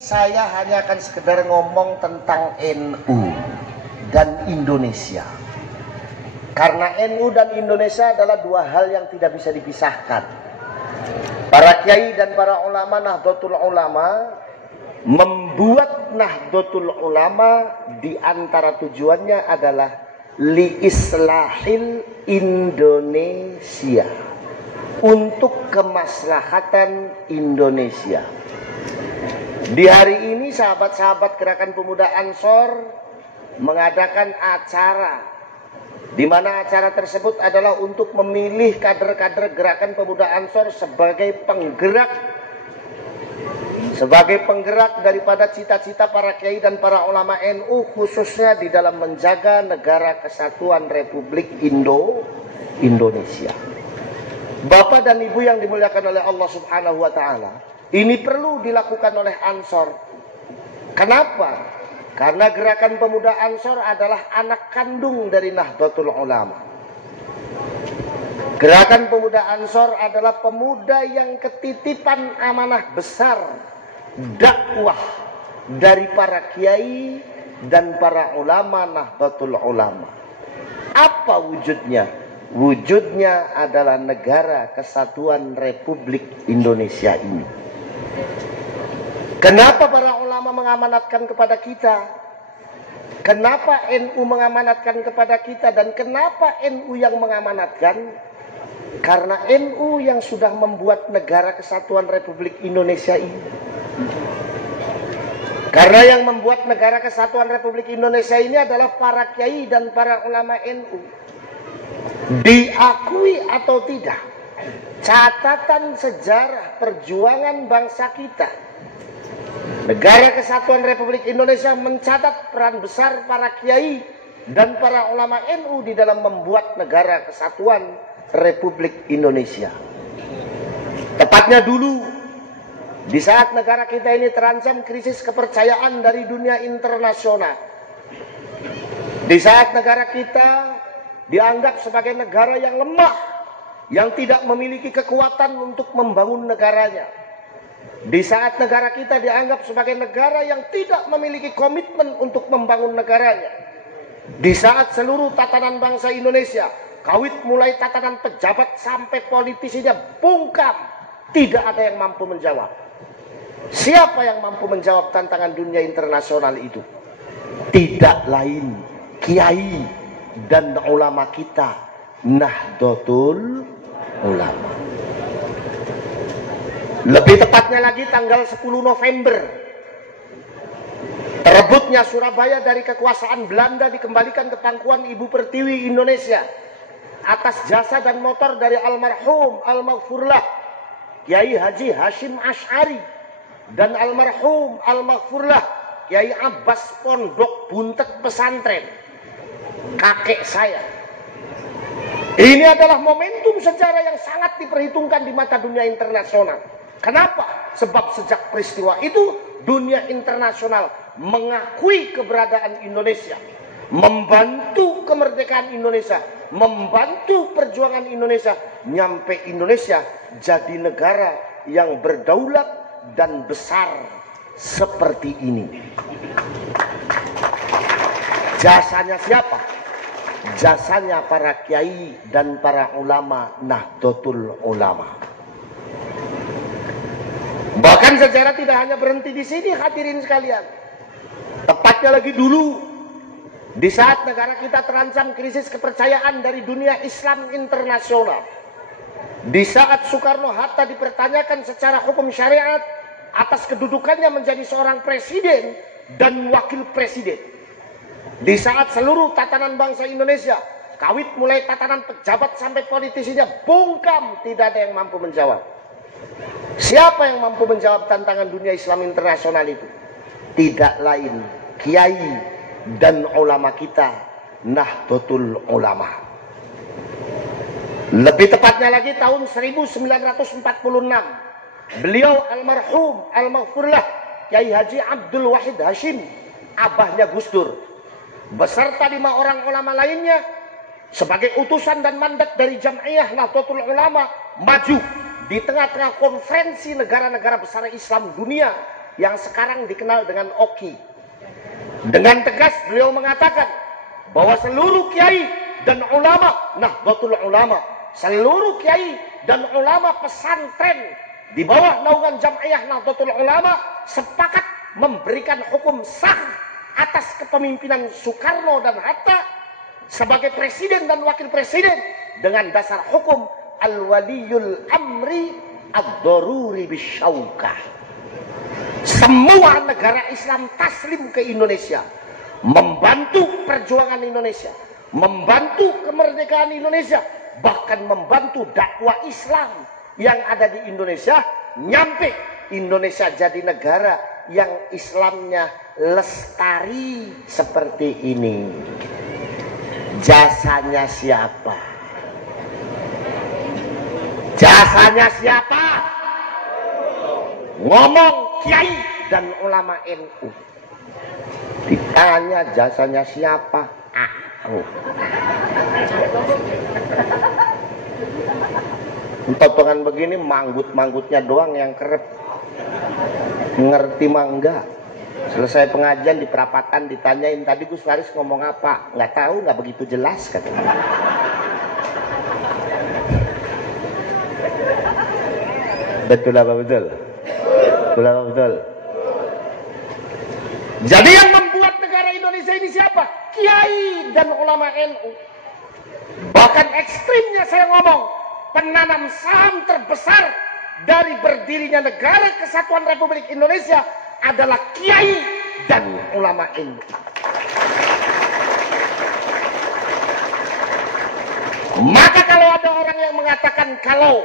Saya hanya akan sekedar ngomong tentang NU dan Indonesia. Karena NU dan Indonesia adalah dua hal yang tidak bisa dipisahkan. Para kiai dan para ulama Nahdlatul Ulama membuat Nahdlatul Ulama di antara tujuannya adalah li islahil Indonesia, untuk kemaslahatan Indonesia. Di hari ini sahabat-sahabat Gerakan Pemuda Ansor mengadakan acara, di mana acara tersebut adalah untuk memilih kader-kader Gerakan Pemuda Ansor sebagai penggerak daripada cita-cita para kiai dan para ulama NU, khususnya di dalam menjaga negara kesatuan Republik Indonesia. Bapak dan Ibu yang dimuliakan oleh Allah Subhanahu wa Ta'ala, ini perlu dilakukan oleh Ansor. Kenapa? Karena Gerakan Pemuda Ansor adalah anak kandung dari Nahdlatul Ulama. Gerakan Pemuda Ansor adalah pemuda yang ketitipan amanah besar dakwah dari para kiai dan para ulama Nahdlatul Ulama. Apa wujudnya? Wujudnya adalah negara kesatuan Republik Indonesia ini. Kenapa para ulama mengamanatkan kepada kita? Kenapa NU mengamanatkan kepada kita? Dan kenapa NU yang mengamanatkan? Karena NU yang sudah membuat negara kesatuan Republik Indonesia ini. Karena yang membuat negara kesatuan Republik Indonesia ini adalah para kiai dan para ulama NU. Diakui atau tidak, catatan sejarah perjuangan bangsa kita, Negara Kesatuan Republik Indonesia mencatat peran besar para kiai dan para ulama NU di dalam membuat negara kesatuan Republik Indonesia. Tepatnya dulu, di saat negara kita ini terancam krisis kepercayaan dari dunia internasional, di saat negara kita dianggap sebagai negara yang lemah, yang tidak memiliki kekuatan untuk membangun negaranya, di saat negara kita dianggap sebagai negara yang tidak memiliki komitmen untuk membangun negaranya, di saat seluruh tatanan bangsa Indonesia, kawit mulai tatanan pejabat sampai politisinya bungkam, tidak ada yang mampu menjawab. Siapa yang mampu menjawab tantangan dunia internasional itu? Tidak lain kiai dan ulama kita, Nahdlatul Ulama. Lebih tepatnya lagi tanggal 10 November, terebutnya Surabaya dari kekuasaan Belanda dikembalikan ke pangkuan Ibu Pertiwi Indonesia atas jasa dan motor dari almarhum al-maghfurlah Kiai Haji Hashim Asy'ari dan almarhum al-maghfurlah Kiai Abbas Pondok Buntet Pesantren, kakek saya. Ini adalah momentum sejarah yang sangat diperhitungkan di mata dunia internasional. Kenapa? Sebab sejak peristiwa itu dunia internasional mengakui keberadaan Indonesia, membantu kemerdekaan Indonesia, membantu perjuangan Indonesia, nyampe Indonesia jadi negara yang berdaulat dan besar seperti ini. Jasanya siapa? Jasanya para kiai dan para ulama Nahdlatul Ulama. Bahkan sejarah tidak hanya berhenti di sini, hadirin sekalian. Tepatnya lagi dulu, di saat negara kita terancam krisis kepercayaan dari dunia Islam internasional, di saat Soekarno-Hatta dipertanyakan secara hukum syariat atas kedudukannya menjadi seorang presiden dan wakil presiden, di saat seluruh tatanan bangsa Indonesia, kawit mulai tatanan pejabat sampai politisinya bungkam, tidak ada yang mampu menjawab. Siapa yang mampu menjawab tantangan dunia Islam internasional itu? Tidak lain kiai dan ulama kita, Nahdlatul Ulama. Lebih tepatnya lagi tahun 1946, beliau almarhum al-maghfurlah Kiai Haji Abdul Wahid Hashim, abahnya Gus Dur, beserta 5 orang ulama lainnya sebagai utusan dan mandat dari Jam'iyah Nahdlatul Ulama maju di tengah-tengah konferensi negara-negara besar Islam dunia yang sekarang dikenal dengan OKI. Dengan tegas beliau mengatakan bahwa seluruh kiai dan ulama Nahdlatul Ulama, seluruh kiai dan ulama pesantren di bawah naungan Jam'iyah Nahdlatul Ulama sepakat memberikan hukum sah atas kepemimpinan Soekarno dan Hatta sebagai presiden dan wakil presiden dengan dasar hukum al-waliyul amri ad-daruri bisyaukah. Semua negara Islam taslim ke Indonesia, membantu perjuangan Indonesia, membantu kemerdekaan Indonesia, bahkan membantu dakwah Islam yang ada di Indonesia, nyampe Indonesia jadi negara yang Islamnya lestari seperti ini. Jasanya siapa? Jasanya siapa? Ngomong kiai dan ulama NU. Ditanya jasanya siapa? Aku. Potongan begini manggut-manggutnya doang yang kerep. Ngerti mah enggak. Selesai pengajian di perapatan ditanyain, tadi Gus Faris ngomong apa? Nggak tahu, nggak begitu jelas katanya. Betul apa betul? Betul apa betul? Jadi yang membuat negara Indonesia ini siapa? Kiai dan ulama NU. Bahkan ekstrimnya saya ngomong, penanam saham terbesar dari berdirinya negara Kesatuan Republik Indonesia adalah kiai dan ulama NU. Maka kalau ada orang yang mengatakan kalau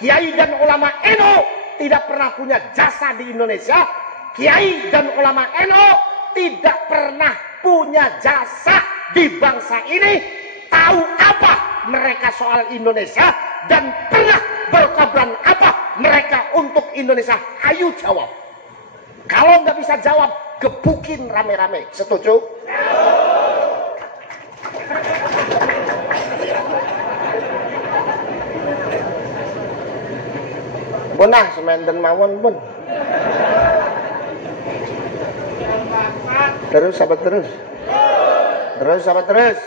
kiai dan ulama NU tidak pernah punya jasa di Indonesia, kiai dan ulama NU tidak pernah punya jasa di bangsa ini. Tahu apa mereka soal Indonesia dan pernah berkorban apa mereka untuk Indonesia? Ayo jawab. Kalau nggak bisa jawab, gebukin rame-rame. Setuju? Punah sementen mawon pun. Terus apa terus? Terus apa terus?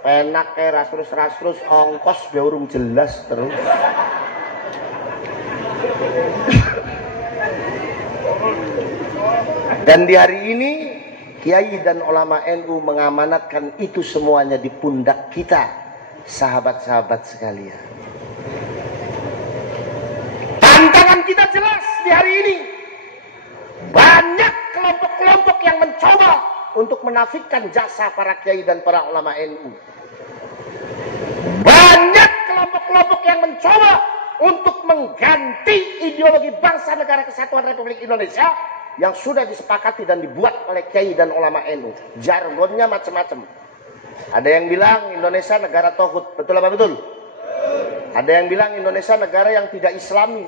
Penak kayak rastrus ongkos biar urung jelas terus. Dan di hari ini kiai dan ulama NU mengamanatkan itu semuanya di pundak kita, sahabat-sahabat sekalian. Tantangan kita jelas di hari ini. Banyak kelompok-kelompok yang mencoba untuk menafikan jasa para kiai dan para ulama NU. Banyak kelompok-kelompok yang mencoba untuk mengganti ideologi bangsa negara Kesatuan Republik Indonesia yang sudah disepakati dan dibuat oleh kiai dan ulama NU. Jargonnya macam-macam. Ada yang bilang Indonesia negara tauhid, betul apa betul? Ada yang bilang Indonesia negara yang tidak Islami.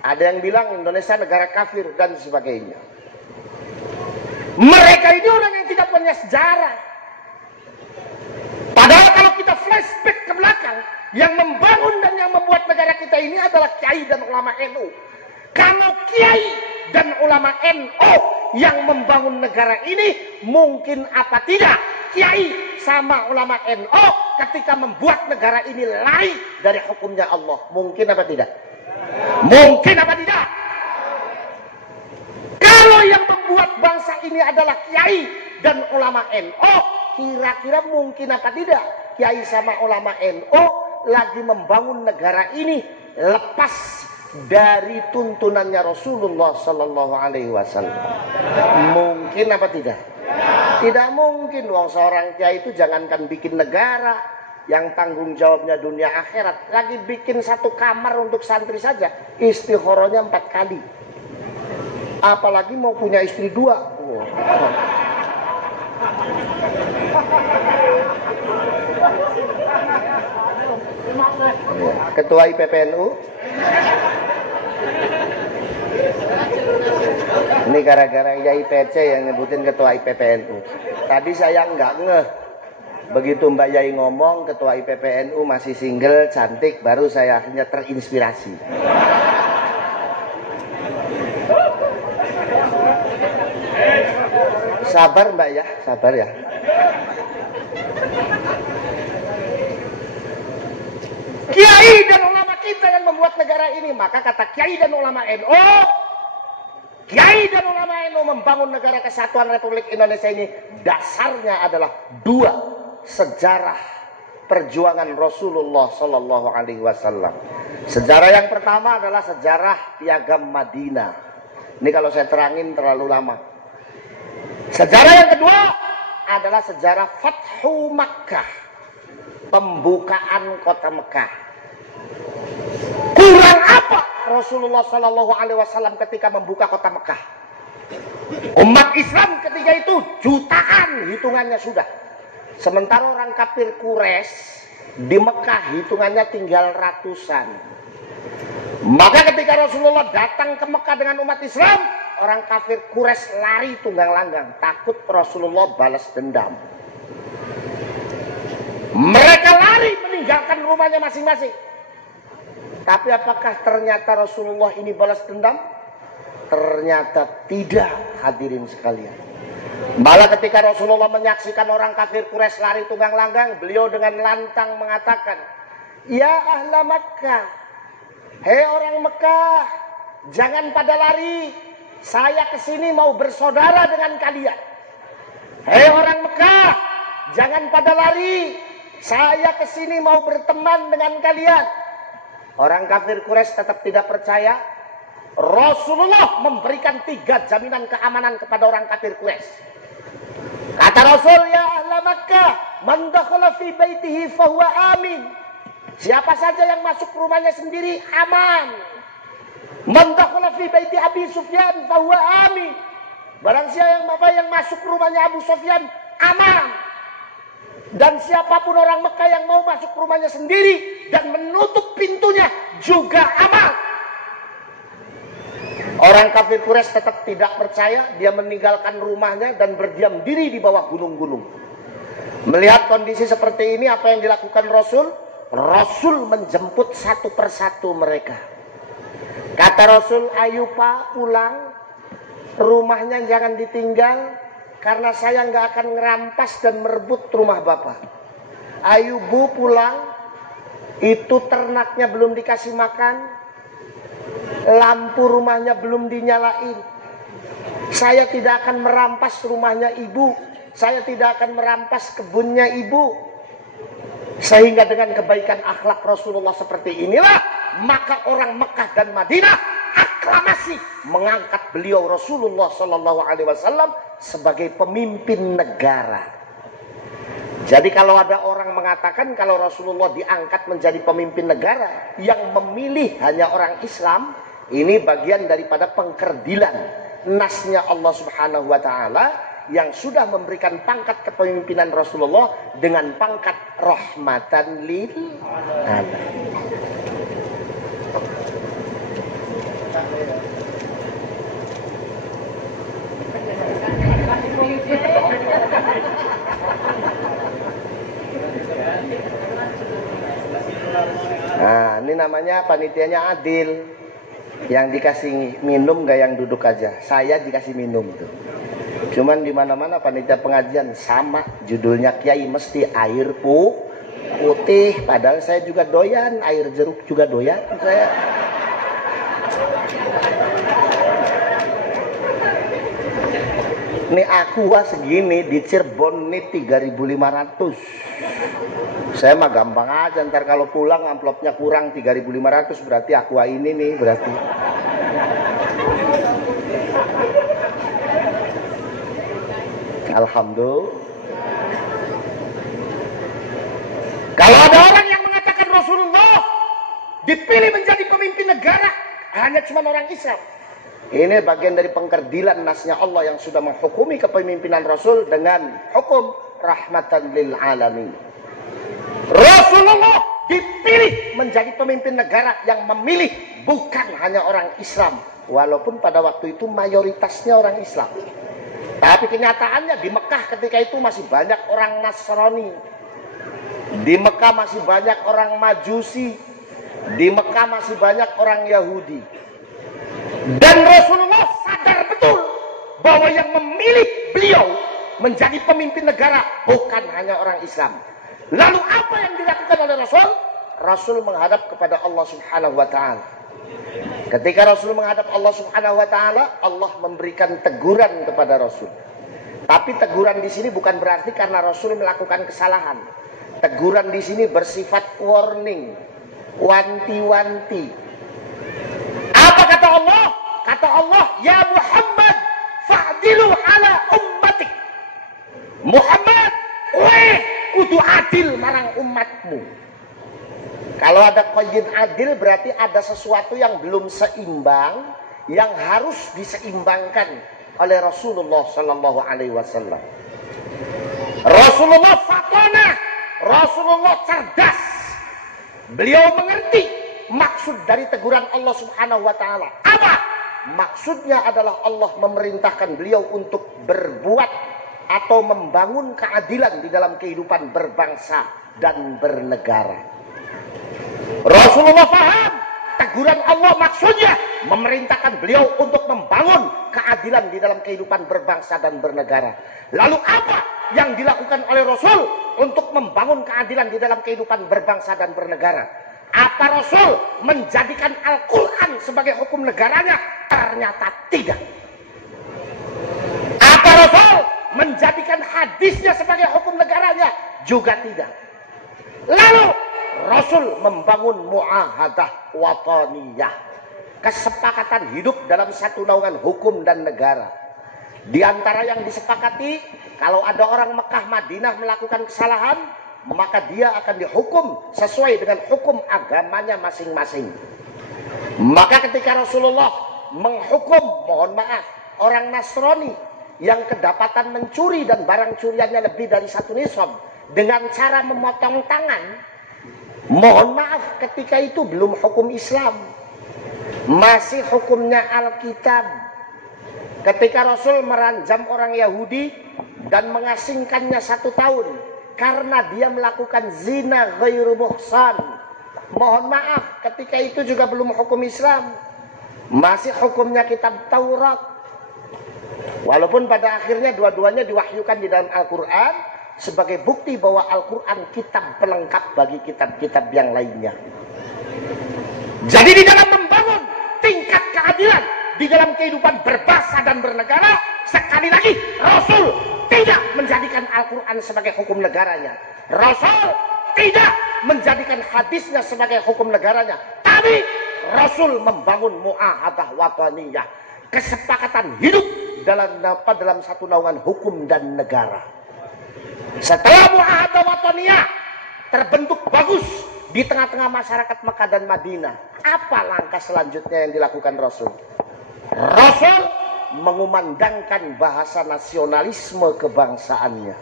Ada yang bilang Indonesia negara kafir dan sebagainya. Mereka ini orang yang tidak punya sejarah. Padahal kalau kita flashback ke belakang, yang membangun dan yang membuat negara kita ini adalah kiai dan ulama NU. Kalau kiai dan ulama NU yang membangun negara ini, mungkin apa tidak kiai sama ulama NU ketika membuat negara ini lari dari hukumnya Allah. Mungkin apa tidak? Mungkin apa tidak? Kalau yang membuat bangsa ini adalah kiai dan ulama NU, kira-kira mungkin apa tidak kiai sama ulama NU lagi membangun negara ini lepas dari tuntunannya Rasulullah Sallallahu Alaihi Wasallam? Mungkin apa tidak? Tidak mungkin. Wong seorang kiai itu jangankan bikin negara yang tanggung jawabnya dunia akhirat, lagi bikin satu kamar untuk santri saja istikharahnya 4 kali. Apalagi mau punya istri 2. Ketua IPPNU ini gara-gara Yai PC yang nyebutin ketua IPPNU. Tadi saya nggak ngeh. Begitu Mbak Yai ngomong ketua IPPNU masih single, cantik, baru saya akhirnya terinspirasi. Sabar Mbak ya, sabar ya. Kiai dan ulama kita yang membuat negara ini. Maka kata Kiai dan ulama NU, Kiai dan ulama NU membangun negara kesatuan Republik Indonesia ini dasarnya adalah dua: sejarah perjuangan Rasulullah Shallallahu Alaihi Wasallam. Sejarah yang pertama adalah sejarah Piagam Madinah. Ini kalau saya terangin terlalu lama. Sejarah yang kedua adalah sejarah Fathu Makkah, pembukaan kota Mekah. Kurang apa Rasulullah Shallallahu Alaihi Wasallam ketika membuka kota Mekah? Umat Islam ketika itu jutaan hitungannya sudah. Sementara orang kafir Quraisy di Mekah hitungannya tinggal ratusan. Maka ketika Rasulullah datang ke Mekah dengan umat Islam, orang kafir Quraisy lari tunggang langgang, takut Rasulullah balas dendam. Mereka lari meninggalkan rumahnya masing-masing. Tapi apakah ternyata Rasulullah ini balas dendam? Ternyata tidak, hadirin sekalian. Malah ketika Rasulullah menyaksikan orang kafir Quraisy lari tunggang langgang, beliau dengan lantang mengatakan, "Ya ahla Makkah, hei orang Mekah, jangan pada lari. Saya kesini mau bersaudara dengan kalian. Hei orang Mekah, jangan pada lari. Saya kesini mau berteman dengan kalian." Orang kafir Quraisy tetap tidak percaya. Rasulullah memberikan 3 jaminan keamanan kepada orang kafir Quraisy. Kata Rasul, "Ya ahla Makkah, man dakhala fi baitihi fahuwa amin." Siapa saja yang masuk rumahnya sendiri aman. Man dakhala fi baiti Abi Sufyan fahuwa amin. Barang siapa yang masuk rumahnya Abu Sufyan aman. Dan siapapun orang Mekah yang mau masuk rumahnya sendiri dan menutup pintunya juga aman. Orang kafir Quraisy tetap tidak percaya. Dia meninggalkan rumahnya dan berdiam diri di bawah gunung-gunung. Melihat kondisi seperti ini, apa yang dilakukan Rasul? Rasul menjemput satu persatu mereka. Kata Rasul, "Ayo Pak, pulang. Rumahnya jangan ditinggal. Karena saya nggak akan ngerampas dan merebut rumah Bapak. Ayo Bu, pulang. Itu ternaknya belum dikasih makan. Lampu rumahnya belum dinyalain. Saya tidak akan merampas rumahnya Ibu. Saya tidak akan merampas kebunnya Ibu." Sehingga dengan kebaikan akhlak Rasulullah seperti inilah, maka orang Mekah dan Madinah aklamasi mengangkat beliau Rasulullah Shallallahu Alaihi Wasallam sebagai pemimpin negara. Jadi kalau ada orang mengatakan kalau Rasulullah diangkat menjadi pemimpin negara yang memilih hanya orang Islam, ini bagian daripada pengkerdilan nasnya Allah Subhanahu wa Ta'ala yang sudah memberikan pangkat kepemimpinan Rasulullah dengan pangkat rahmatan lil alamin. Nah, ini namanya panitianya adil. Yang dikasih minum gak yang duduk aja. Saya dikasih minum tuh. Cuman di mana-mana panitia pengajian sama, judulnya Kiai mesti air putih. Padahal saya juga doyan, air jeruk juga doyan saya. Ini aqua segini di Cirebon nih 3.500. Saya mah gampang aja, ntar kalau pulang amplopnya kurang 3.500 berarti aqua ini nih berarti. Alhamdulillah. Kalau ada orang yang mengatakan Rasulullah dipilih menjadi pemimpin negara hanya cuma orang Islam, ini bagian dari pengkerdilan nasnya Allah yang sudah menghukumi kepemimpinan Rasul dengan hukum rahmatan lil alamin. Rasulullah dipilih menjadi pemimpin negara yang memilih bukan hanya orang Islam, walaupun pada waktu itu mayoritasnya orang Islam. Tapi kenyataannya di Mekah ketika itu masih banyak orang Nasrani. Di Mekah masih banyak orang Majusi. Di Mekah masih banyak orang Yahudi. Dan Rasulullah sadar betul bahwa yang memilih beliau menjadi pemimpin negara, bukan hanya orang Islam. Lalu apa yang dilakukan oleh Rasul? Rasul menghadap kepada Allah Subhanahu wa taala. Ketika Rasul menghadap Allah Subhanahu wa taala, Allah memberikan teguran kepada Rasul. Tapi teguran di sini bukan berarti karena Rasul melakukan kesalahan. Teguran di sini bersifat warning, wanti-wanti. Apa kata Allah? Kata Allah, "Ya Muhammad, fa'dilu ala ummatik." Muhammad, kudu adil marang umatmu. Kalau ada qaid adil berarti ada sesuatu yang belum seimbang, yang harus diseimbangkan oleh Rasulullah sallallahu alaihi wasallam. Rasulullah fatona, Rasulullah cerdas. Beliau mengerti maksud dari teguran Allah Subhanahu wa taala. Apa? Maksudnya adalah Allah memerintahkan beliau untuk berbuat atau membangun keadilan di dalam kehidupan berbangsa dan bernegara. Rasulullah paham teguran Allah maksudnya memerintahkan beliau untuk membangun keadilan di dalam kehidupan berbangsa dan bernegara. Lalu apa yang dilakukan oleh Rasul untuk membangun keadilan di dalam kehidupan berbangsa dan bernegara? Apa Rasul menjadikan Al-Quran sebagai hukum negaranya? Ternyata tidak. Apa Rasul menjadikan hadisnya sebagai hukum negaranya? Juga tidak. Lalu Rasul membangun muahadah wataniyah, kesepakatan hidup dalam satu naungan hukum dan negara. Di antara yang disepakati, kalau ada orang Mekah Madinah melakukan kesalahan, maka dia akan dihukum sesuai dengan hukum agamanya masing-masing. Maka ketika Rasulullah menghukum, mohon maaf, orang Nasrani yang kedapatan mencuri dan barang curiannya lebih dari 1 nisab dengan cara memotong tangan, mohon maaf, ketika itu belum hukum Islam, masih hukumnya Alkitab. Ketika Rasul meranjam orang Yahudi dan mengasingkannya 1 tahun karena dia melakukan zina ghairu muhsan, mohon maaf, ketika itu juga belum hukum Islam, masih hukumnya kitab Taurat. Walaupun pada akhirnya dua-duanya diwahyukan di dalam Al-Quran sebagai bukti bahwa Al-Quran kitab pelengkap bagi kitab-kitab yang lainnya. Jadi di dalam membangun tingkat keadilan di dalam kehidupan berbangsa dan bernegara, sekali lagi Rasul tidak menjadikan Al-Quran sebagai hukum negaranya. Rasul tidak menjadikan hadisnya sebagai hukum negaranya. Tapi Rasul membangun muahadah wataniyah, kesepakatan hidup dalam satu naungan hukum dan negara. Setelah muahadah wataniyah terbentuk bagus di tengah-tengah masyarakat Mekah dan Madinah, apa langkah selanjutnya yang dilakukan Rasul? Rasul mengumandangkan bahasa nasionalisme kebangsaannya.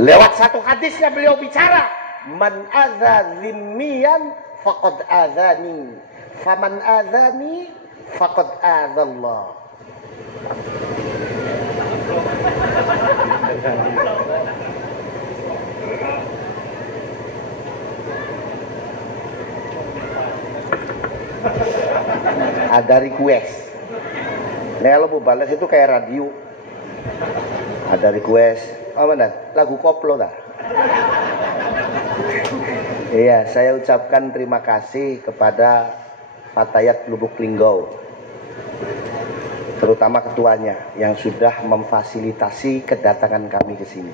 Lewat satu hadisnya beliau bicara, "Man adza zimmiyan faqad adzani, faman adzani faqad adzallah." Ada request. Nah, kalau mau balas itu kayak radio. Ada request. Oh benar, lagu koplo dah. Iya, saya ucapkan terima kasih kepada Fatayat Lubuk Linggau, terutama ketuanya yang sudah memfasilitasi kedatangan kami ke sini,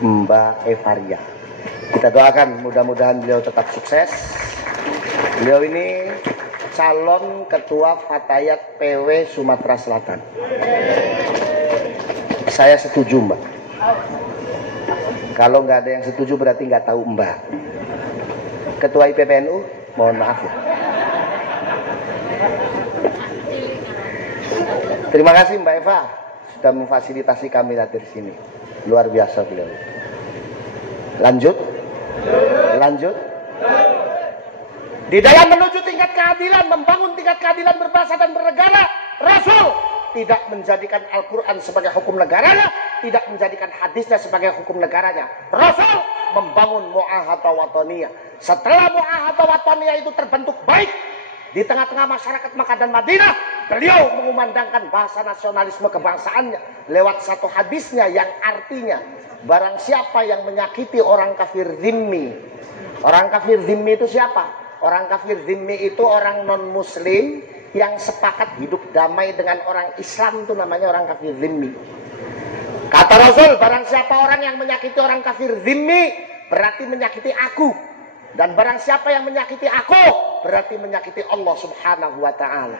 Mbak Evaria. Kita doakan mudah-mudahan beliau tetap sukses. Beliau ini calon ketua Fatayat PW Sumatera Selatan. Saya setuju, Mbak. Kalau nggak ada yang setuju berarti nggak tahu Mbak. Ketua IPPNU, mohon maaf ya. Terima kasih Mbak Eva sudah memfasilitasi kami hadir di sini. Luar biasa beliau. Lanjut. Di dalam menuju tingkat keadilan, membangun tingkat keadilan berbangsa dan bernegara, Rasul tidak menjadikan Al-Quran sebagai hukum negaranya, tidak menjadikan hadisnya sebagai hukum negaranya. Rasul membangun muahadah wataniyah. Setelah muahadah wataniyah itu terbentuk baik di tengah-tengah masyarakat Makkah dan Madinah, beliau mengumandangkan bahasa nasionalisme kebangsaannya lewat satu hadisnya yang artinya barang siapa yang menyakiti orang kafir zimmi. Orang kafir zimmi itu siapa? Orang kafir zimmi itu orang non muslim yang sepakat hidup damai dengan orang Islam, itu namanya orang kafir zimmi. Kata Rasul, barang siapa orang yang menyakiti orang kafir zimmi berarti menyakiti aku. Dan barang siapa yang menyakiti aku berarti menyakiti Allah Subhanahu wa ta'ala.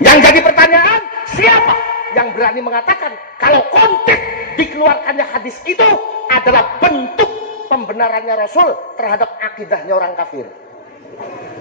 Yang jadi pertanyaan, siapa yang berani mengatakan kalau konteks dikeluarkannya hadis itu adalah bentuk pembenarannya Rasul terhadap akidahnya orang kafir?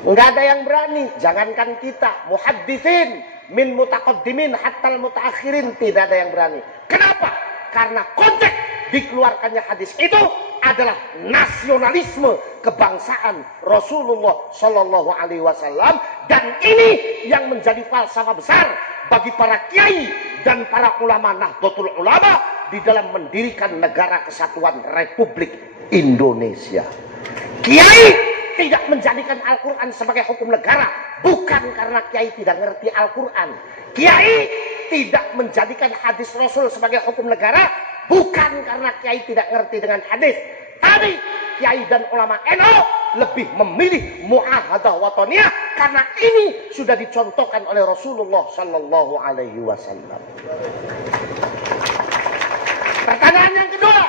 Enggak ada yang berani. Jangankan kita, muhadditsin min mutaqaddimin hatta mutaakhirin, tidak ada yang berani. Kenapa? Karena konteks dikeluarkannya hadis itu adalah nasionalisme kebangsaan Rasulullah Shallallahu Alaihi Wasallam, dan ini yang menjadi falsafah besar bagi para kiai dan para ulama Nahdlatul Ulama di dalam mendirikan negara kesatuan Republik Indonesia. Kiai tidak menjadikan Al-Quran sebagai hukum negara bukan karena kiai tidak ngerti Al-Quran. Kiai tidak menjadikan hadis Rasul sebagai hukum negara bukan karena kiai tidak ngerti dengan hadis. Tapi kiai dan ulama NU lebih memilih muahadah watoniyah karena ini sudah dicontohkan oleh Rasulullah Sallallahu Alaihi Wasallam. Pertanyaan yang kedua,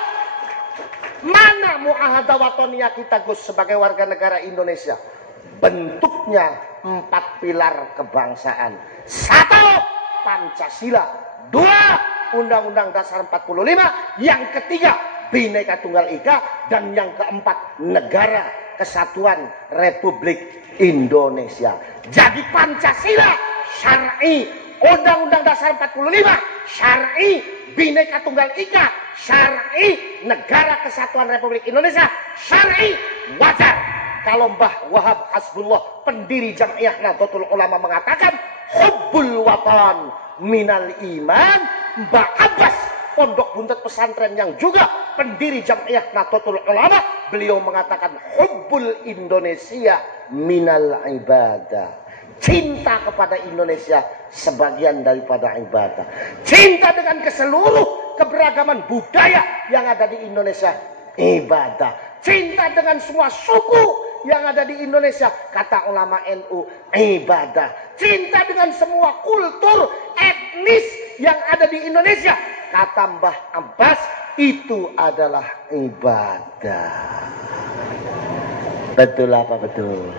mana muahadah watoniyah kita Gus sebagai warga negara Indonesia? Bentuknya 4 pilar kebangsaan. 1. Pancasila. 2. Undang-Undang Dasar 45. Yang ketiga, Bhinneka Tunggal Ika. Dan yang keempat, Negara Kesatuan Republik Indonesia. Jadi Pancasila syar'i, Undang-Undang Dasar 45 syar'i, Bhinneka Tunggal Ika syar'i, Negara Kesatuan Republik Indonesia syar'i. Wajar kalau Mbah Wahab Hasbullah, pendiri Jam'iyah Nahdlatul Ulama, mengatakan hubbul watan minal iman. Mbah Abbas, pondok buntut pesantren yang juga pendiri Jam'iyah Nahdlatul Ulama, beliau mengatakan hubbul Indonesia minal ibadah. Cinta kepada Indonesia sebagian daripada ibadah. Cinta dengan keseluruh keberagaman budaya yang ada di Indonesia ibadah. Cinta dengan semua suku yang ada di Indonesia, kata ulama NU, ibadah. Cinta dengan semua kultur etnis yang ada di Indonesia, kata Mbah Abbas, itu adalah ibadah. Betul apa betul?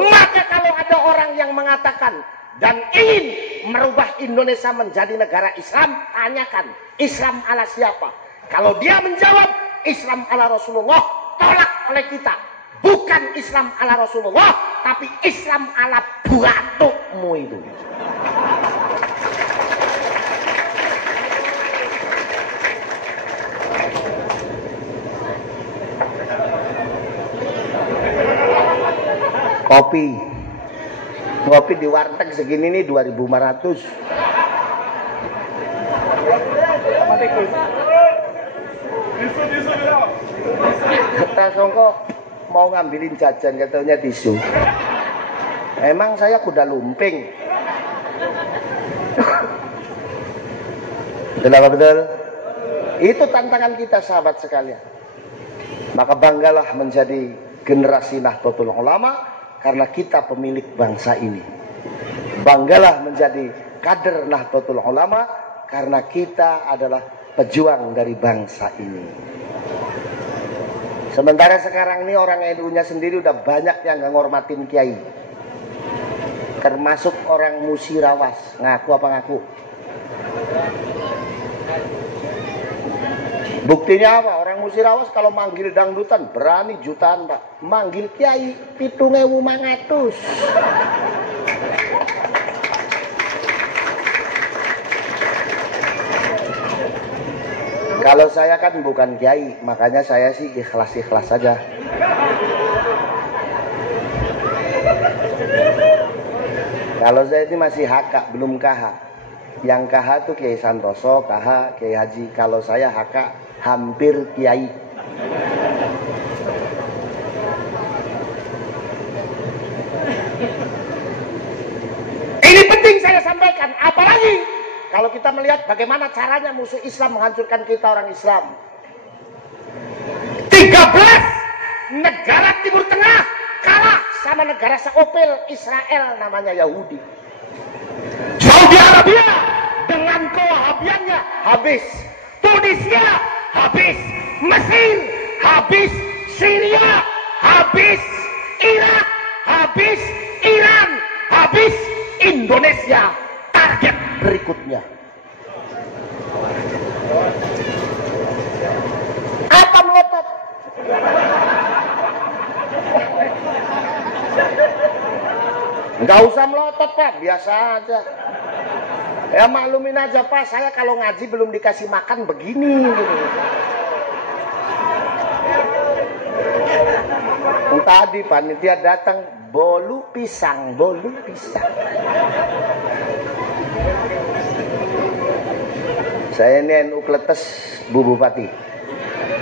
Maka kalau ada orang yang mengatakan dan ingin merubah Indonesia menjadi negara Islam, tanyakan, Islam ala siapa? Kalau dia menjawab Islam ala Rasulullah, tolak oleh kita. Bukan Islam ala Rasulullah, tapi Islam ala buatukmu itu. Kopi di warteg segini nih 2.500. Kita songkok mau ngambilin jajan, katanya tisu. Emang saya kuda lumping. Betul apa betul? Itu tantangan kita sahabat sekalian. Maka banggalah menjadi generasi Nahdlatul Ulama karena kita pemilik bangsa ini. Banggalah menjadi kader Nahdlatul Ulama karena kita adalah pejuang dari bangsa ini. Sementara sekarang ini orang NU-nya sendiri udah banyak yang nggak ngormatin kiai. Termasuk orang Musirawas. Ngaku apa ngaku? Buktinya apa? Orang Musirawas kalau manggil dangdutan berani jutaan Pak. Manggil kiai 7.500. Kalau saya kan bukan kiai, makanya saya sih ikhlas-ikhlas saja. Kalau saya ini masih HK, belum KH. Yang KH itu Kiai Santoso, KH Kiai Haji. Kalau saya HK, hampir kiai. sampaikan. Apalagi kalau kita melihat bagaimana caranya musuh Islam menghancurkan kita orang Islam. 13 negara Timur Tengah kalah sama negara seopil Israel namanya Yahudi. Saudi Arabia dengan kewahabiannya habis. Tunisia habis. Mesir habis. Syria habis. Irak habis. Iran habis. Indonesia target berikutnya. Apa melotot? Nggak usah melotot Pak, biasa aja. Ya maklumin aja Pak, saya kalau ngaji belum dikasih makan begini gitu. Tadi panitia datang bolu pisang. Saya ini NU Kletes, Bu Bupati.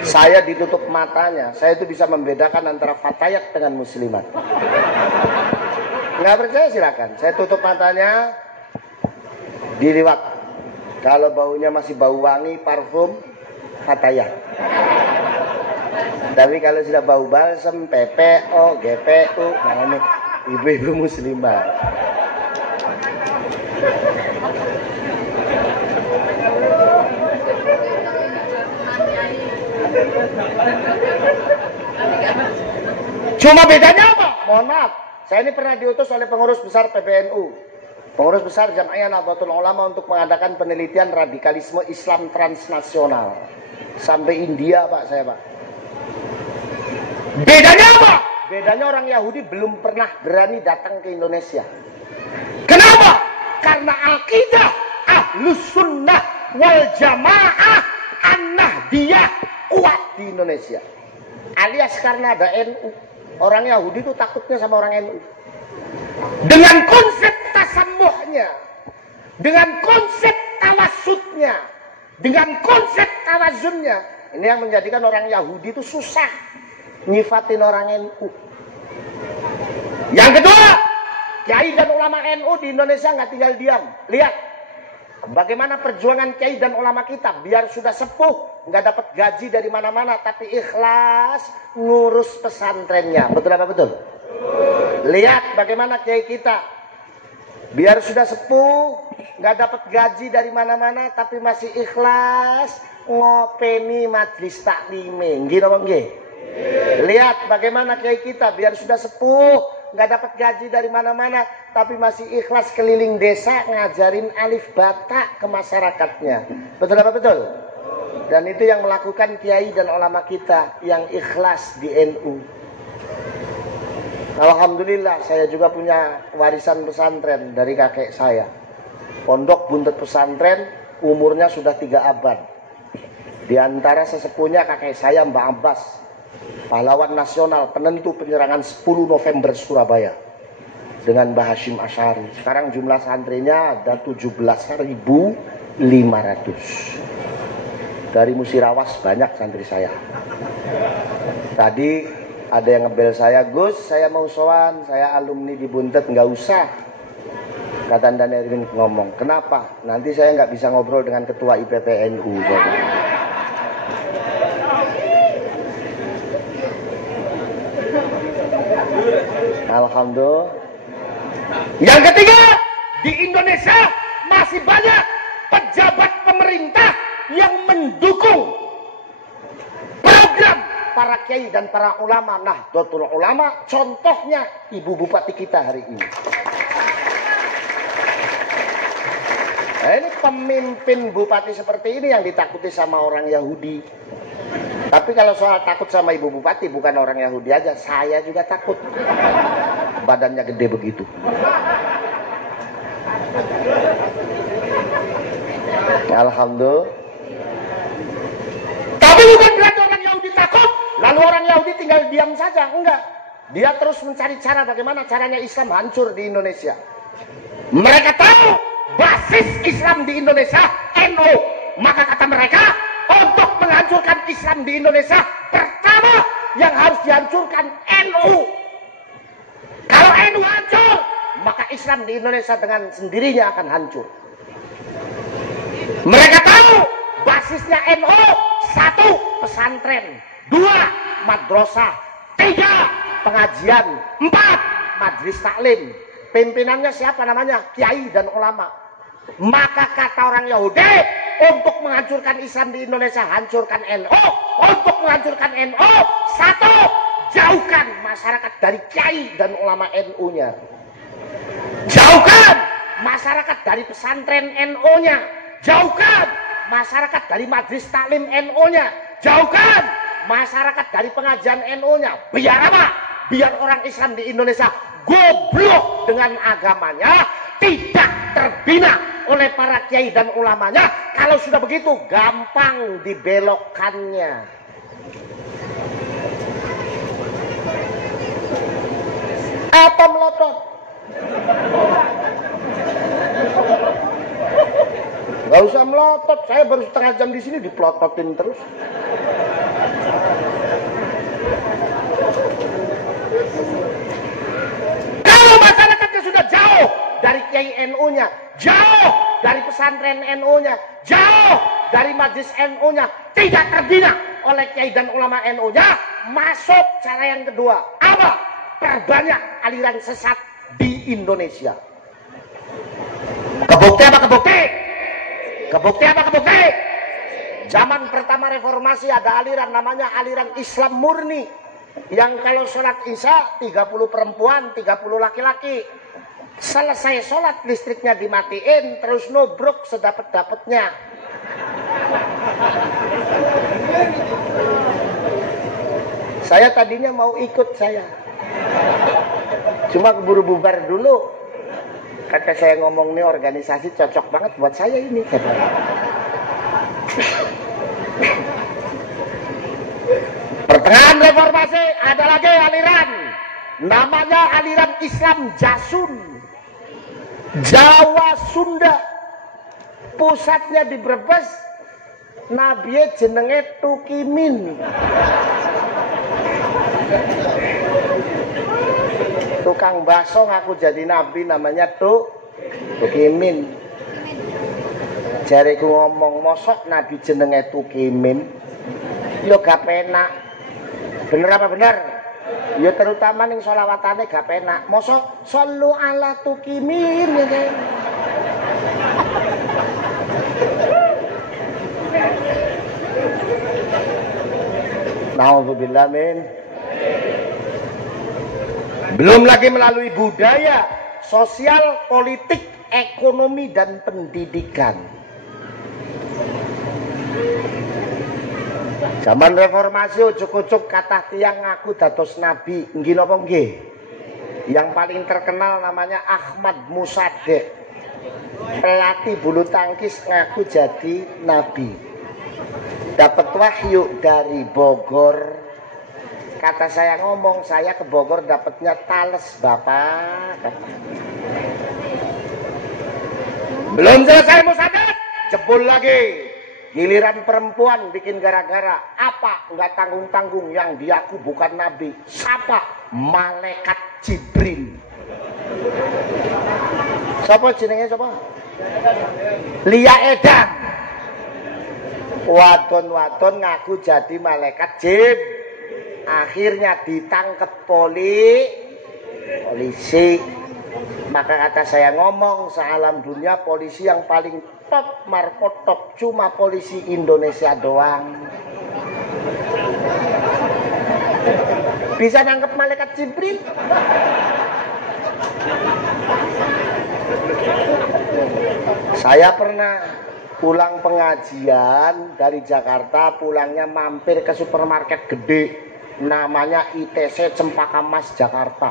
Saya ditutup matanya, saya itu bisa membedakan antara fatayat dengan muslimat. Nggak percaya silakan, saya tutup matanya, diliwat. Kalau baunya masih bau wangi, parfum, fatayat. Tapi kalau sudah bau balsem, PPO, GPU, nah ini ibu-ibu muslimah. Cuma bedanya apa? Mohon maaf, saya ini pernah diutus oleh pengurus besar PBNU, pengurus besar Jam'iyah Nahdlatul Ulama untuk mengadakan penelitian radikalisme Islam transnasional. Sampai India Pak, saya Pak. Bedanya apa? Bedanya orang Yahudi belum pernah berani datang ke Indonesia. Kenapa? Karena akidah Ahlus Sunnah wal Jamaah An-Nahdiyah kuat di Indonesia. Alias karena ada NU. Orang Yahudi itu takutnya sama orang NU. Dengan konsep tasammuhnya, dengan konsep tawasudnya, dengan konsep tawazunnya, ini yang menjadikan orang Yahudi itu susah nyifatin orang NU. Yang kedua, kiai dan ulama NU di Indonesia nggak tinggal diam. Lihat bagaimana perjuangan kiai dan ulama kita, biar sudah sepuh, nggak dapat gaji dari mana-mana, tapi ikhlas ngurus pesantrennya. Betul apa betul? Lihat bagaimana kiai kita, biar sudah sepuh, nggak dapat gaji dari mana-mana, tapi masih ikhlas ngopeni majlis taklime. Nggih napa nggih? Lihat bagaimana kiai kita, biar sudah sepuh, nggak dapat gaji dari mana-mana, tapi masih ikhlas keliling desa ngajarin alif bata ke masyarakatnya. Betul apa betul? Dan itu yang melakukan kiai dan ulama kita yang ikhlas di NU. Alhamdulillah saya juga punya warisan pesantren dari kakek saya. Pondok Buntut Pesantren umurnya sudah 3 abad. Di antara sesepuhnya kakek saya Mbak Abbas, pahlawan nasional penentu penyerangan 10 November Surabaya dengan Mbah Hashim Asy'ari. Sekarang jumlah santrinya ada 17.500. Dari Musirawas banyak santri saya. Tadi ada yang ngebel saya, Gus saya mau sowan, saya alumni di Buntet. Nggak usah, kata Dan Erwin ngomong. Kenapa? Nanti saya nggak bisa ngobrol dengan ketua IPPNU. Alhamdulillah. Yang ketiga, di Indonesia masih banyak pejabat pemerintah yang mendukung program para kiai dan para ulama Nahdlatul Ulama. Contohnya Ibu Bupati kita hari ini. Nah, ini pemimpin bupati seperti ini yang ditakuti sama orang Yahudi. Tapi kalau soal takut sama Ibu Bupati, bukan orang Yahudi aja, saya juga takut. Badannya gede begitu. Alhamdulillah. Tapi bukan berarti orang Yahudi takut, lalu orang Yahudi tinggal diam saja. Enggak. Dia terus mencari cara bagaimana caranya Islam hancur di Indonesia. Mereka tahu basis Islam di Indonesia NU. Maka kata mereka, untuk menghancurkan Islam di Indonesia, pertama yang harus dihancurkan NU. Kalau NU hancur, maka Islam di Indonesia dengan sendirinya akan hancur. Mereka tahu basisnya NU, 1 pesantren, 2 madrasah, 3 pengajian, 4 majelis taklim. Pimpinannya siapa namanya? Kiai dan ulama. Maka kata orang Yahudi, untuk menghancurkan Islam di Indonesia, hancurkan NU. Untuk menghancurkan NU, 1, jauhkan masyarakat dari kiai dan ulama NU-nya. Jauhkan masyarakat dari pesantren NU-nya. Jauhkan masyarakat dari majelis taklim NU-nya. Jauhkan masyarakat dari pengajian NU-nya. Biar apa? Biar orang Islam di Indonesia goblok dengan agamanya, tidak terbina oleh para kiai dan ulamanya. Kalau sudah begitu, gampang dibelokkannya. Apa melotot? Gak usah melotot, saya baru setengah jam di sini dipelototin terus. Kalau masyarakatnya sudah jauh dari kiai NU-nya, jauh dari pesantren NU-nya, jauh dari majelis NU-nya, tidak terbina oleh kiai dan ulama NU-nya, masuk cara yang kedua. Apa? Perbanyak aliran sesat di Indonesia. Kebukti apa kebukti? Kebukti apa kebukti? Zaman pertama reformasi ada aliran namanya aliran Islam murni. Yang kalau sholat isya 30 perempuan, 30 laki-laki. Selesai sholat listriknya dimatiin, terus nubruk sedapat-dapatnya. Saya tadinya mau ikut saya. Cuma keburu bubar dulu. Kata saya ngomong nih organisasi cocok banget buat saya ini. Pertengahan reformasi ada lagi aliran. Namanya aliran Islam Jasun. Jawa Sunda. Pusatnya di Brebes. Nabi jenenge Tukimin. Tukang bakso ngaku jadi nabi namanya Tukimin. Jariku ngomong mosok nabi jenenge Tukimin. Yo gak penak. Bener apa bener? Yo terutama ning sholawatane gak penak. Mosok shollu ala Tukimin ya. Nauzubillah min. Belum lagi melalui budaya, sosial, politik, ekonomi, dan pendidikan. Zaman reformasi ujuk-ujuk kata tiang ngaku dados nabi. Nggih napa nggih? Yang paling terkenal namanya Ahmad Musaddiq. Pelatih bulu tangkis ngaku jadi nabi. Dapat wahyu dari Bogor. Kata saya ngomong, saya ke Bogor dapatnya tales bapak. Belum selesai Musaddiq, jebol lagi. Giliran perempuan bikin gara-gara. Apa? Nggak tanggung-tanggung yang diaku bukan nabi. Siapa? Malaikat Jibril. Siapa jenenge siapa? Lia Edan. Wadon-wadon ngaku jadi malaikat jin. Akhirnya ditangkap polisi. Maka kata saya ngomong, sealam dunia polisi yang paling top markotop cuma polisi Indonesia doang. Bisa nangkep malaikat Jibril. Saya pernah pulang pengajian dari Jakarta, pulangnya mampir ke supermarket gede. Namanya ITC Cempaka Mas Jakarta.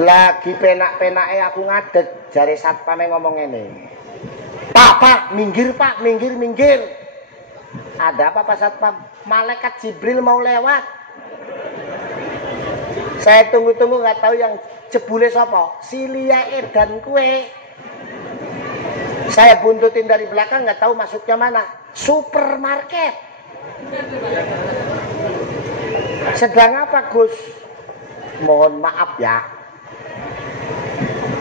Lagi penak-penake aku ngadeg, jare satpame ngomong ngene. Pak, minggir Pak, minggir. Ada apa Pak Satpam? Malaikat Jibril mau lewat. Saya tunggu-tunggu nggak tahu yang jebule sapa? Si Lia Edan kue. Saya buntutin dari belakang nggak tahu masuknya mana. Supermarket. Sedang apa Gus? Mohon maaf ya.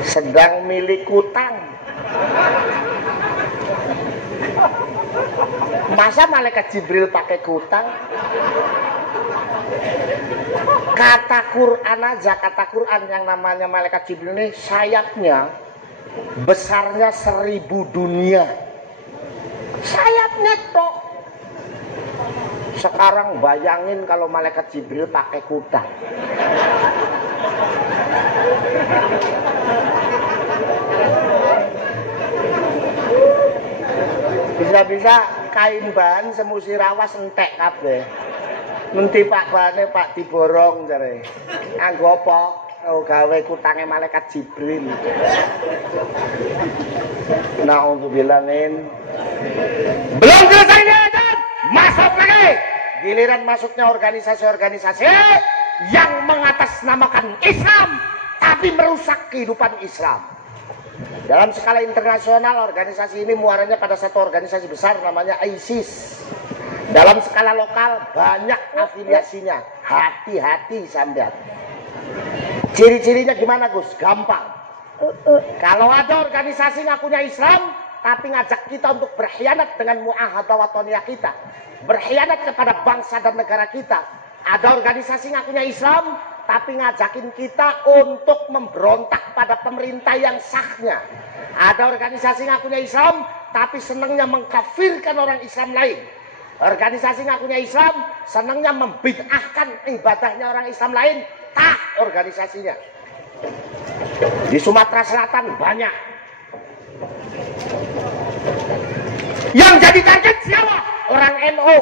sedang milik utang. Masa malaikat Jibril pakai kutang? Kata Quran aja, kata Quran yang namanya malaikat Jibril ini sayapnya besarnya 1000 dunia. Sayapnya tok. Sekarang bayangin kalau malaikat Jibril pakai kuda. Bisa-bisa kain bahan semusi rawas entek kabeh. Nanti Pak Bane Pak diborong jare. Anggo apa? Oh gawe kutange malaikat Jibril. Nauzubillah min. Belum selesai nih, masuk lagi. Giliran masuknya organisasi-organisasi yang mengatasnamakan Islam tapi merusak kehidupan Islam. Dalam skala internasional organisasi ini muaranya pada satu organisasi besar namanya ISIS. Dalam skala lokal banyak afiliasinya. Hati-hati sampean. Ciri-cirinya gimana Gus? Gampang. Kalau ada organisasi ngakunya Islam tapi ngajak kita untuk berkhianat dengan muahadah watoniyah kita, berkhianat kepada bangsa dan negara kita. Ada organisasi ngakunya Islam tapi ngajakin kita untuk memberontak pada pemerintah yang sahnya. Ada organisasi ngakunya Islam tapi senangnya mengkafirkan orang Islam lain. Organisasi ngakunya Islam senangnya membid'ahkan ibadahnya orang Islam lain. Tak organisasinya. Di Sumatera Selatan banyak. Yang jadi target siapa? Orang NU.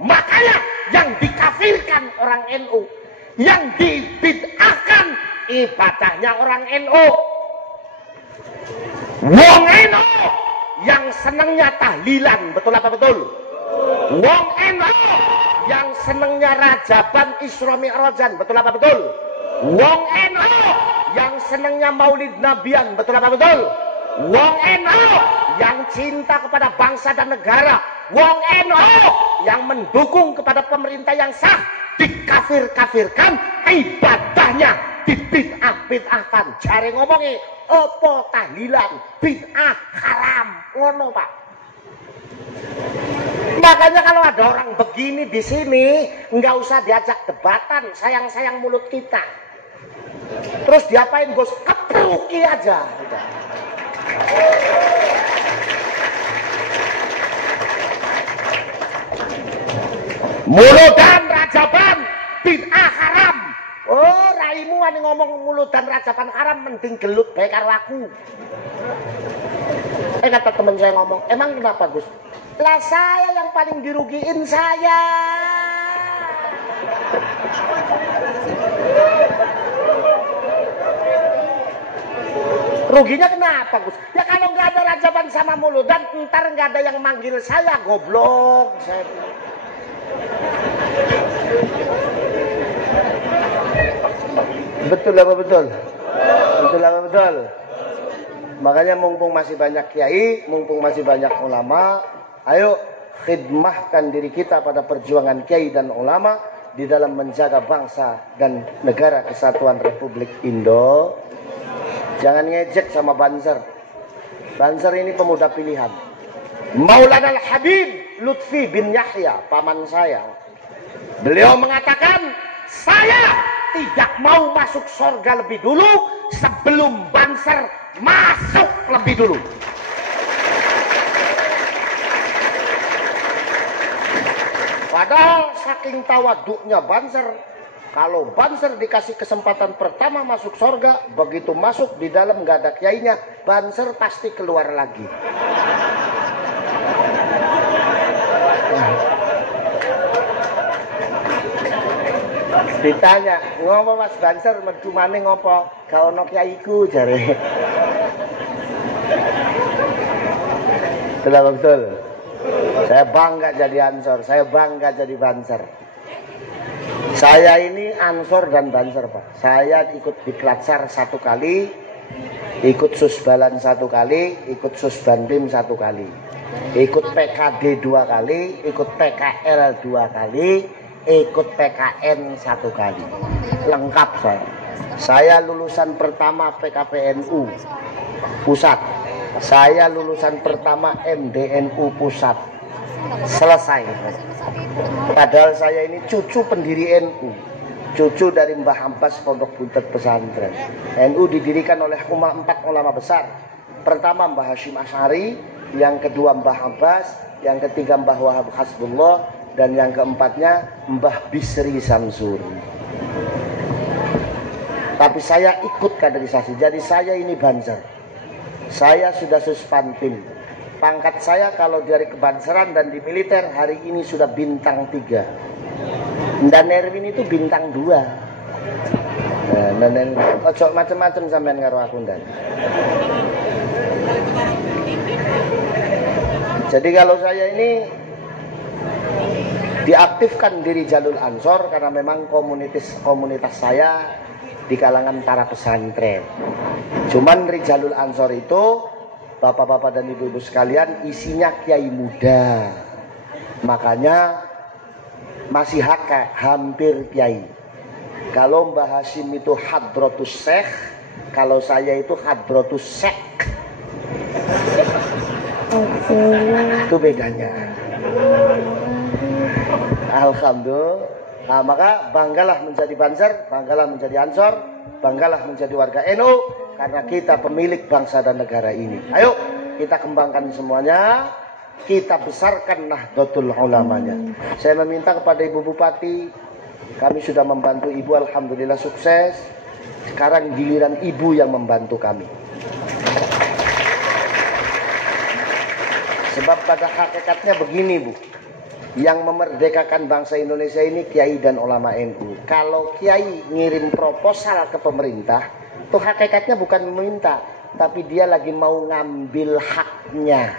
Makanya yang dikafirkan orang NU, yang dibid'ahkan ibadahnya orang NU. Wong NU yang senangnya tahlilan, betul apa betul? Wong NU yang senangnya rajaban Isra Mi'rajan, betul apa betul? Wong NU yang senangnya maulid nabian, betul apa betul? Wong NU yang cinta kepada bangsa dan negara, wong NU yang mendukung kepada pemerintah yang sah, dikafir-kafirkan, ibadahnya dibid'ah-bid'ahkan. Jare ngomongi opo tahlilan bid'ah haram, ngono Pak. Makanya kalau ada orang begini di sini nggak usah diajak debatan, sayang-sayang mulut kita. Terus diapain Bos? Kepruki aja. Muludan rajaban bid'ah haram. Oh, raimu ane ngomong muludan rajaban haram mending gelut bae karo aku. Kata teman saya ngomong, emang kenapa Gus? Lah saya yang paling dirugiin saya. Ruginya kenapa Gus? Ya kalau nggak ada rajaban sama muludan, ntar nggak ada yang manggil saya goblok. Saya... Betul apa betul? Betul apa betul? Makanya mumpung masih banyak kiai, mumpung masih banyak ulama, ayo khidmahkan diri kita pada perjuangan kiai dan ulama di dalam menjaga bangsa dan negara kesatuan Republik Indo. Jangan ngejek sama Banser. Banser ini pemuda pilihan. Maulana Al-Habib Lutfi bin Yahya, paman saya. Beliau mengatakan, saya tidak mau masuk surga lebih dulu sebelum Banser masuk lebih dulu. Padahal saking tawaduknya Banser, kalau Banser dikasih kesempatan pertama masuk surga, begitu masuk di dalam gak ada kiainya, Banser pasti keluar lagi. Ditanya, ngopo Mas Banser medumane ngopo? Gak ono kiaiku jare. Betul. Saya bangga jadi Ansor, saya bangga jadi Banser. Saya ini Ansor dan Banser Pak. Saya ikut Diklat-Sar 1 kali, ikut Susbalan 1 kali, ikut Susbandim 1 kali, ikut PKD 2 kali, ikut PKL 2 kali, ikut PKN 1 kali. Lengkap saya. Saya lulusan pertama PKPNU Pusat. Saya lulusan pertama MDNU Pusat. Selesai. Padahal saya ini cucu pendiri NU. Cucu dari Mbah Abbas Pondok Buntut Pesantren. NU didirikan oleh 4 ulama besar. Pertama Mbah Hashim Asy'ari, yang kedua Mbah Abbas, yang ketiga Mbah Wahab Hasbullah, dan yang keempatnya Mbah Bisri Samsuri. Tapi saya ikut kaderisasi, jadi saya ini banser. Saya sudah suspanpim. Pangkat saya kalau dari kebanseran dan di militer hari ini sudah bintang 3. Dan Erwin itu bintang 2. Dan ojo macam-macam sampean karo aku ndan. Jadi kalau saya ini diaktifkan di Rijalul Ansor karena memang komunitas saya di kalangan para pesantren. Cuman Rijalul Ansor itu bapak-bapak dan ibu-ibu sekalian isinya kiai muda. Makanya masih hampir kiai. Kalau Mbah Hashim itu Hadratus Syekh, kalau saya itu Hadratus Syekh. Itu bedanya. Alhamdulillah. Nah, maka banggalah menjadi banser, banggalah menjadi ansor, banggalah menjadi warga NU, karena kita pemilik bangsa dan negara ini. Ayo kita kembangkan semuanya, kita besarkan Nahdlatul Ulamanya. Saya meminta kepada Ibu Bupati, kami sudah membantu Ibu, alhamdulillah sukses. Sekarang giliran Ibu yang membantu kami. Sebab pada hakikatnya begini, Bu. Yang memerdekakan bangsa Indonesia ini kiai dan ulama NU. Kalau kiai ngirim proposal ke pemerintah, itu hakikatnya bukan meminta, tapi dia lagi mau ngambil haknya.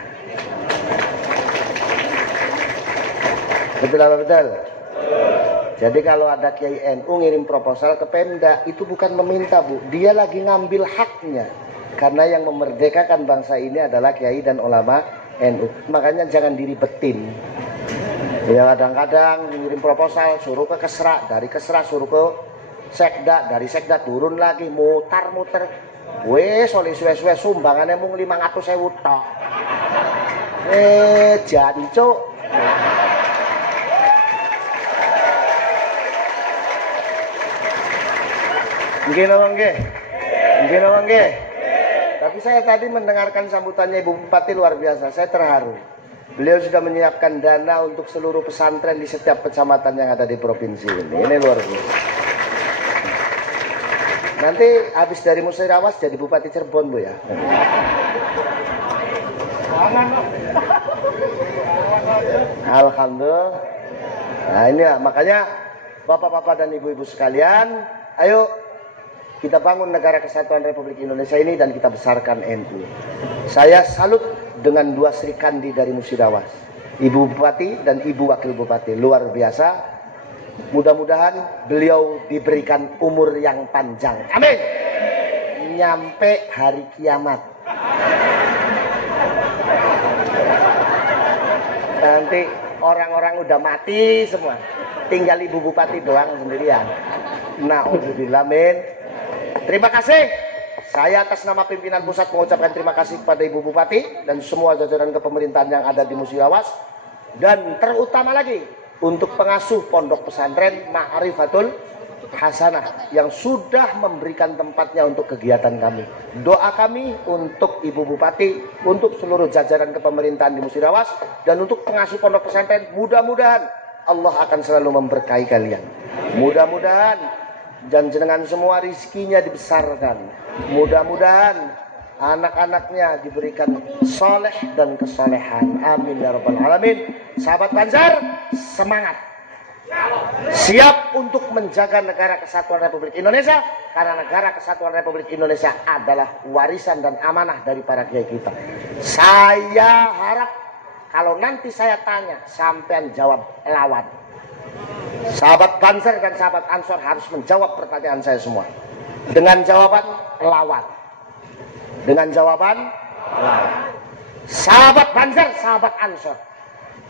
Betul apa betul? Jadi kalau ada kiai NU ngirim proposal ke Pemda, itu bukan meminta, Bu. Dia lagi ngambil haknya. Karena yang memerdekakan bangsa ini adalah kiai dan ulama NU. Makanya jangan diribetin. Ya kadang-kadang ngirim proposal suruh ke Kesra, dari Kesra suruh ke Sekda, dari Sekda turun lagi mutar-muter. Wes oleh suwe-suwe sumbangannya mung 500.000 tok. Jancuk. Nggih. Tapi saya tadi mendengarkan sambutannya Ibu Bupati luar biasa, saya terharu. Beliau sudah menyiapkan dana untuk seluruh pesantren di setiap kecamatan yang ada di provinsi ini. Ini luar biasa. Nanti habis dari Musirawas jadi Bupati Cirebon, Bu ya. Alhamdulillah. Nah ini ya, makanya Bapak-bapak dan Ibu-ibu sekalian, ayo kita bangun negara kesatuan Republik Indonesia ini dan kita besarkan NU. Saya salut dengan 2 Sri Kandi dari Musirawas, Ibu Bupati dan Ibu Wakil Bupati, luar biasa. Mudah-mudahan beliau diberikan umur yang panjang, amin, nyampe hari kiamat. Nanti orang-orang udah mati semua, tinggal Ibu Bupati doang sendirian. Na'udzubillah, amin. Terima kasih. Saya atas nama pimpinan pusat mengucapkan terima kasih kepada Ibu Bupati dan semua jajaran kepemerintahan yang ada di Musirawas, dan terutama lagi untuk pengasuh pondok pesantren Ma'rifatul Hasanah yang sudah memberikan tempatnya untuk kegiatan kami. Doa kami untuk Ibu Bupati, untuk seluruh jajaran kepemerintahan di Musirawas, dan untuk pengasuh pondok pesantren, mudah-mudahan Allah akan selalu memberkahi kalian. Mudah-mudahan dan jenengan semua rizkinya dibesarkan. Mudah-mudahan anak-anaknya diberikan soleh dan kesolehan. Amin ya rabbal alamin. Sahabat Banjar, semangat. Siap untuk menjaga negara kesatuan Republik Indonesia, karena negara kesatuan Republik Indonesia adalah warisan dan amanah dari para kiai kita. Saya harap kalau nanti saya tanya, sampean jawab lawan. Sahabat Banser dan sahabat Ansor harus menjawab pertanyaan saya semua dengan jawaban lawan. Dengan jawaban lawan. Sahabat Banser, sahabat Ansor,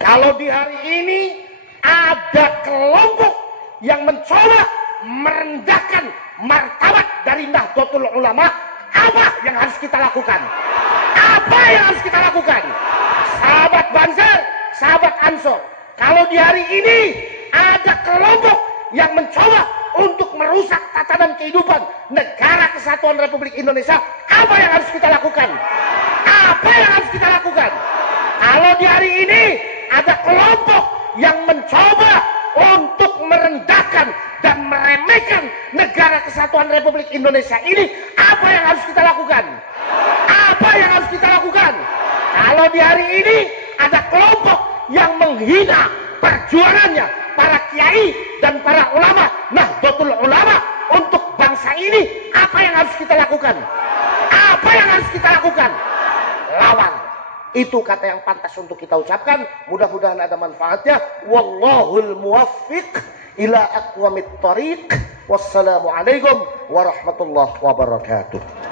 kalau di hari ini ada kelompok yang mencoba merendahkan martabat dari Nahdlatul Ulama, apa yang harus kita lakukan? Apa yang harus kita lakukan? Sahabat Banser, sahabat Ansor, kalau di hari ini ada kelompok yang mencoba untuk merusak tatanan kehidupan negara kesatuan Republik Indonesia, apa yang harus kita lakukan? Apa yang harus kita lakukan? Kalau di hari ini ada kelompok yang mencoba untuk merendahkan dan meremehkan negara kesatuan Republik Indonesia ini, apa yang harus kita lakukan? Apa yang harus kita lakukan? Kalau di hari ini ada kelompok yang menghina perjuangannya para kiai dan para ulama Nahdlatul Ulama untuk bangsa ini, apa yang harus kita lakukan? Apa yang harus kita lakukan? Lawan. Itu kata yang pantas untuk kita ucapkan. Mudah-mudahan ada manfaatnya. Wallahul muwaffiq ila aqwamit thariq. Wassalamualaikum warahmatullahi wabarakatuh.